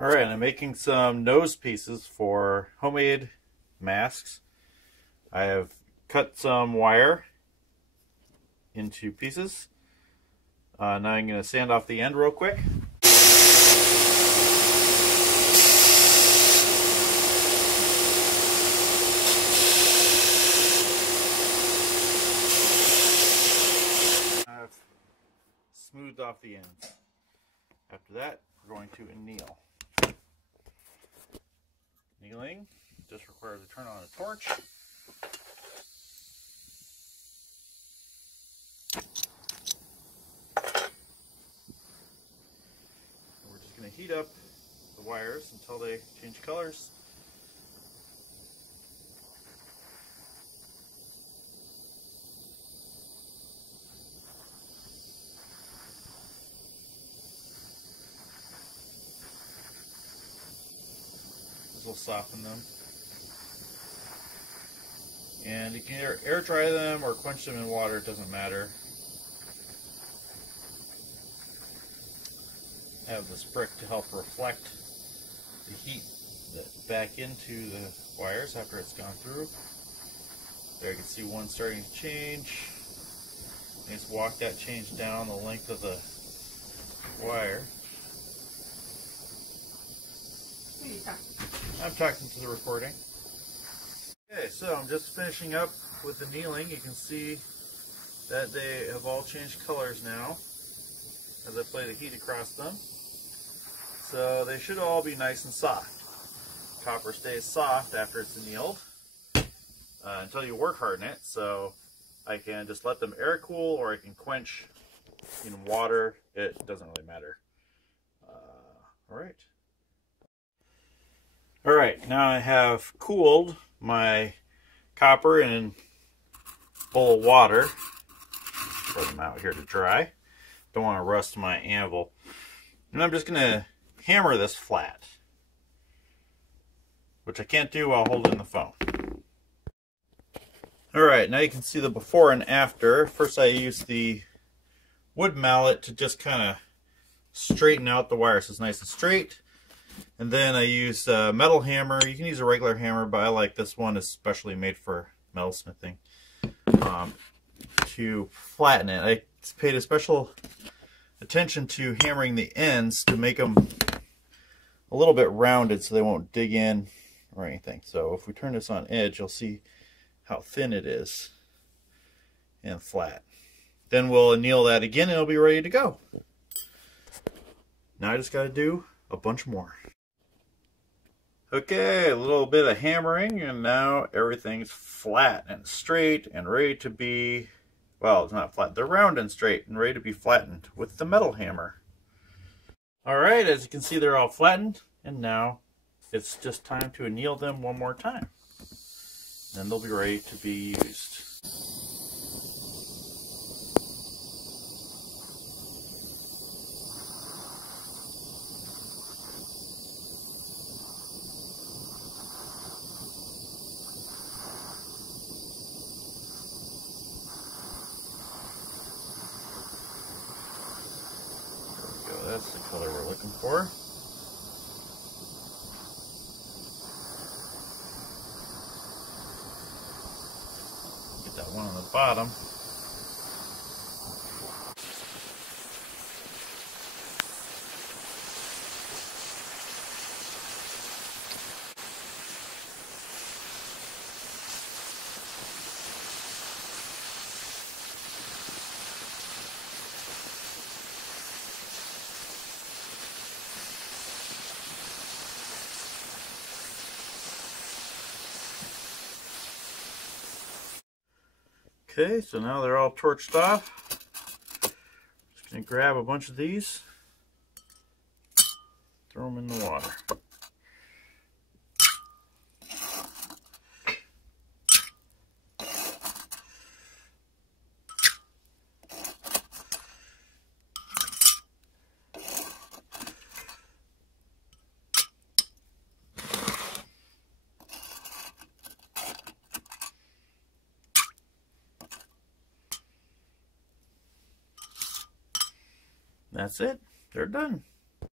Alright, I'm making some nose pieces for homemade masks. I have cut some wire into pieces. Now I'm going to sand off the end real quick. I've smoothed off the ends. After that, we're going to anneal. Annealing just requires to turn on a torch. We're just going to heat up the wires until they change colors. This will soften them. And you can either air dry them or quench them in water, it doesn't matter. I have this brick to help reflect the heat back into the wires after it's gone through. There you can see one starting to change. And just walk that change down the length of the wire. I'm talking to the recording. Okay, so I'm just finishing up with the annealing. You can see that they have all changed colors now as I play the heat across them. So they should all be nice and soft. Copper stays soft after it's annealed until you work harden it. So I can just let them air cool, or I can quench in water. It doesn't really matter. Alright, now I have cooled my copper in a bowl of water. Throw them out here to dry. Don't want to rust my anvil. And I'm just going to hammer this flat, which I can't do while holding the phone. Alright, now you can see the before and after. First I used the wood mallet to just kind of straighten out the wire so it's nice and straight. And then I used a metal hammer. You can use a regular hammer, but I like this one, especially made for metalsmithing, to flatten it. I paid a special attention to hammering the ends to make them a little bit rounded so they won't dig in or anything. So if we turn this on edge, you'll see how thin it is and flat. Then we'll anneal that again and it'll be ready to go. Now I just got to do a bunch more. Okay, a little bit of hammering and now everything's flat and straight and ready to be, well, it's not flat, they're round and straight and ready to be flattened with the metal hammer. Alright, as you can see, they're all flattened, and now it's just time to anneal them one more time. Then they'll be ready to be used. That's the color we're looking for. Get that one on the bottom. Okay, so now they're all torched off. Just going to grab a bunch of these, throw them in the water. That's it. They're done.